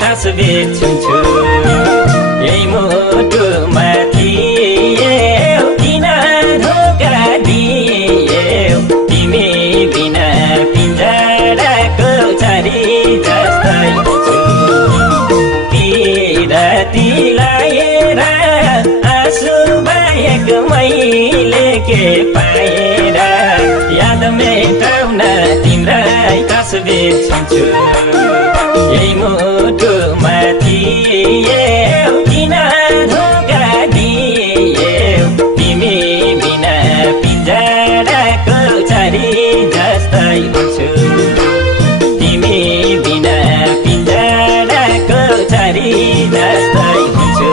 तस्बिर छुन्छु यही मुटुमाथि किन धोका दियौ तिमी बिना पिंजडाको छारी जस्तै छु किराती लाएर आँसु बाहेक मैले के पाएर याद मेटाउन तिम्रै तस्बिर छुन्छु यही मुटुमाथि किन धोका दियौ तिमी बिना पिंजडाको छारी जस्तै हुन्छु तिमी बिना पिंजडाको छारी जस्तै हुन्छु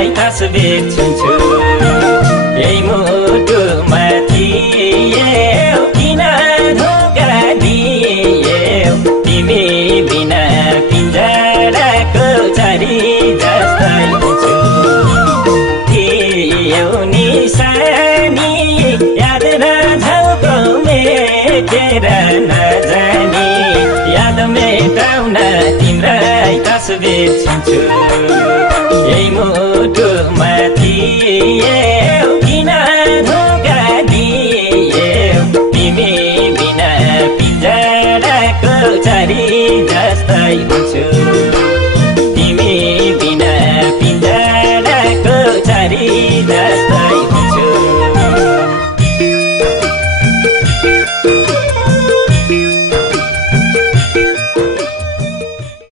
तिम्रै तस्बिर छुन्छु यही मुटुमा थियौ किन धोका दियौ तिमी बिना पिञ्जराको छरी जस्तै हुन्छु थियौ निशानी याद नझाउको मेटेर नजानी याद मेटाउन तिम्रै तस्बिर छुन्छु यही मुटुमा थियौ किन धोका दियौ तिमी बिना पिञ्जराको छरी जस्तै हुन्छु